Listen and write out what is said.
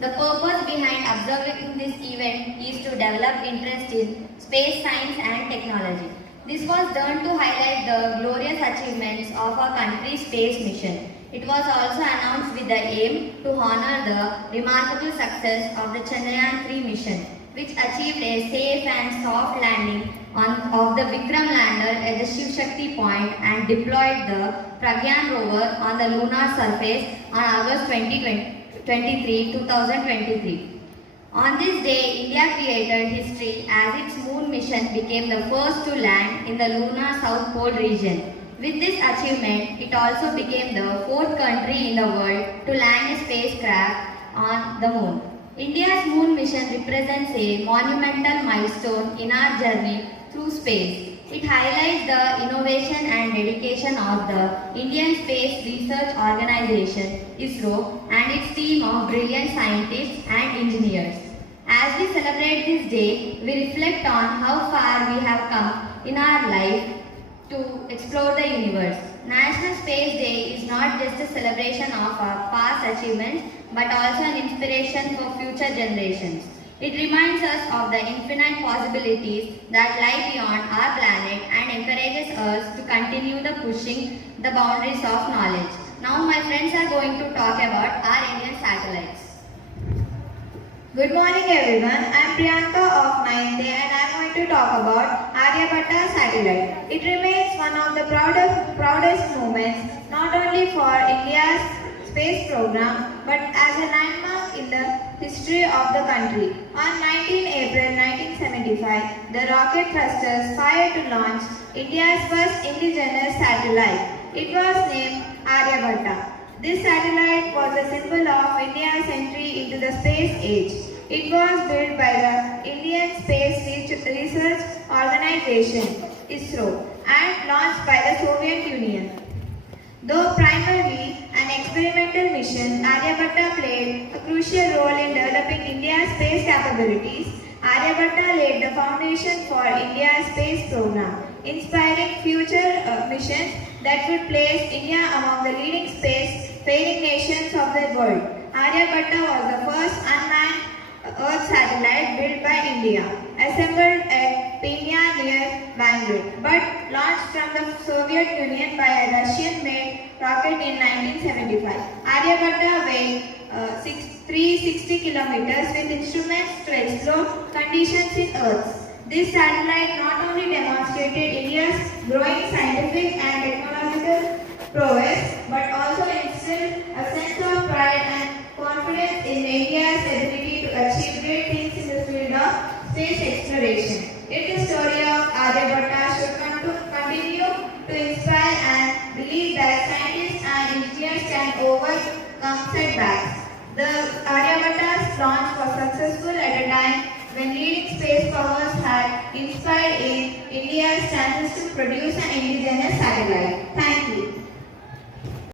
The purpose behind observing this event is to develop interest in space science and technology. This was done to highlight the glorious achievements of our country's space mission. It was also announced with the aim to honor the remarkable success of the Chandrayaan-3 mission, which achieved a safe and soft landing of the Vikram lander at the Shiv Shakti point and deployed the Pragyan rover on the lunar surface on August 2023. On this day, India created history as its moon mission became the first to land in the lunar South Pole region. With this achievement, it also became the fourth country in the world to land a spacecraft on the moon. India's moon mission represents a monumental milestone in our journey through space. It highlights the innovation and dedication of the Indian Space Research Organization, ISRO, and its team of brilliant scientists and engineers. As we celebrate this day, we reflect on how far we have come in our life to explore the universe. National Space Day is not just a celebration of our past achievements, but also an inspiration for future generations. It reminds us of the infinite possibilities that lie beyond our planet and encourages us to continue pushing the boundaries of knowledge. Now my friends are going to talk about our Indian satellites. Good morning everyone, I am Priyanka of 9th day and I am going to talk about Aryabhatta satellite. It remains one of the proudest moments not only for India's space program but as a landmark in the history of the country. On 19 April 1975, the rocket thrusters fired to launch India's first indigenous satellite. It was named Aryabhatta. This satellite was a symbol of India's entry into the space age. It was built by the Indian Space Research Organization, ISRO, and launched by the Soviet Union. Though primarily an experimental mission, Aryabhatta played a crucial role in developing India's space capabilities. Aryabhatta laid the foundation for India's space program, inspiring future missions that would place India among the leading space-faring nations of the world. Aryabhatta was the first unmanned Earth satellite built by India, assembled at Peenya near Bangalore, but launched from the Soviet Union by a Russian-made rocket in 1975. Aryabhatta weighed 360 kilometers with instruments to explore conditions in Earth. This satellite not only demonstrated India's growing scientific and technological prowess, but also instilled a sense of pride and confidence in India's ability to achieve great things in the field of space exploration. Yet the story of Aryabhatta should continue to inspire and believe that scientists and engineers can overcome setbacks. The Aryabhatta's launch was successful at a time when leading space powers had inspired India's chances to produce an indigenous satellite. Thank you.